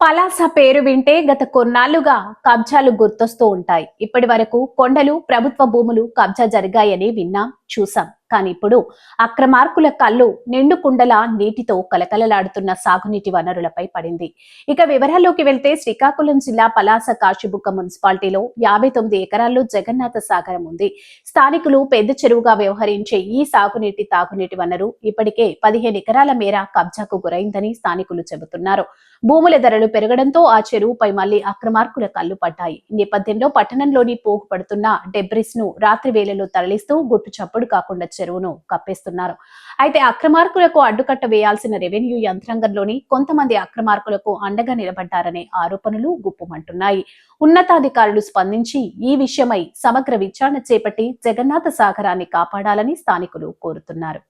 పలాస పేరు వింటే గత కొన్నాళ్లుగా కబ్జాలు గుర్తొస్తూ ఉంటాయి. ఇప్పటి వరకు కొండలు, ప్రభుత్వ భూములు కబ్జా జరిగాయని విన్నాం, చూసాం. కానీ ఇప్పుడు అక్రమార్కుల కళ్ళు నిండు కుండల నీటితో కలకలలాడుతున్న సాగునీటి వనరులపై పడింది. ఇక వివరాల్లోకి వెళ్తే శ్రీకాకుళం జిల్లా పలాస కాశీబుగ్గ మున్సిపాలిటీలో 59 ఎకరాల్లో జగన్నాథ సాగరం ఉంది. స్థానికులు పెద్ద చెరువుగా వ్యవహరించే ఈ సాగునీటి తాగునీటి వనరు ఇప్పటికే 15 ఎకరాల మేర కబ్జాకు గురైందని స్థానికులు చెబుతున్నారు. భూముల ధరలు పెరగడంతో ఆ చెరువుపై మళ్లీ అక్రమార్కుల కళ్లు పడ్డాయి. ఈ నేపథ్యంలో పట్టణంలోని పోగుపడుతున్న డెబ్రిస్ ను రాత్రి వేళల్లో తరలిస్తూ గుట్టు చప్పుడు కాకుండా చెరువును కప్పేస్తున్నారు. అయితే అక్రమార్కులకు అడ్డుకట్ట వేయాల్సిన రెవెన్యూ యంత్రాంగంలోని కొంతమంది అక్రమార్కులకు అండగా నిలబడ్డారనే ఆరోపణలు గుప్పుమంటున్నాయి. ఉన్నతాధికారులు స్పందించి ఈ విషయమై సమగ్ర విచారణ చేపట్టి జగన్నాథ సాగరాన్ని కాపాడాలని స్థానికులు కోరుతున్నారు.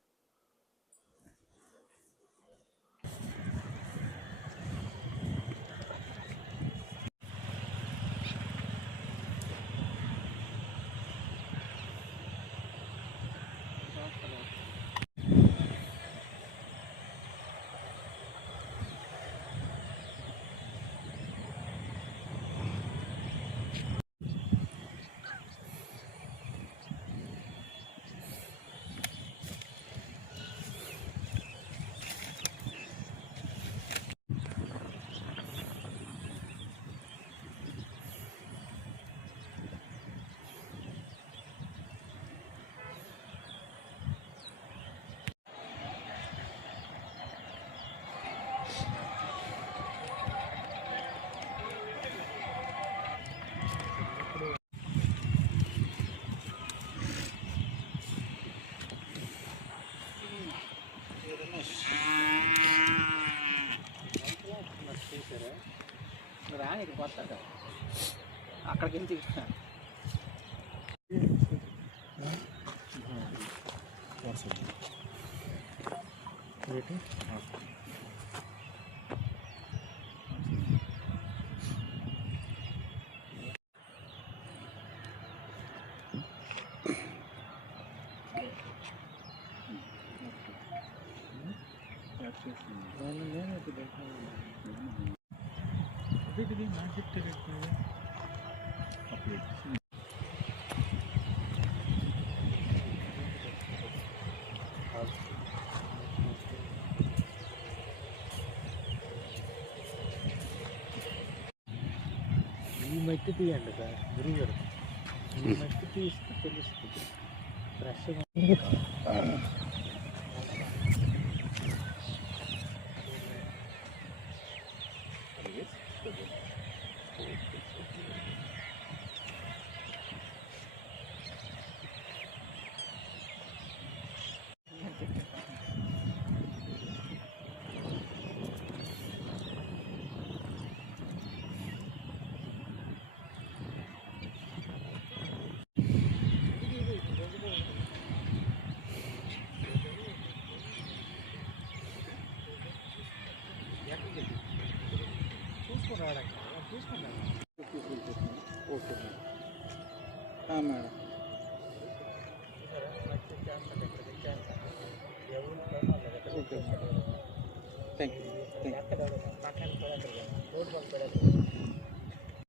రానికి కొత్తగా అక్కడికి వెళ్ళి తీసుకున్నాను. ఈ మట్టి తీయండి సార్, గురుగారు ఈ మట్టి తీస్తే తెలుస్తుంది ఫ్రెష్గా. Okay madam. Okay thank you.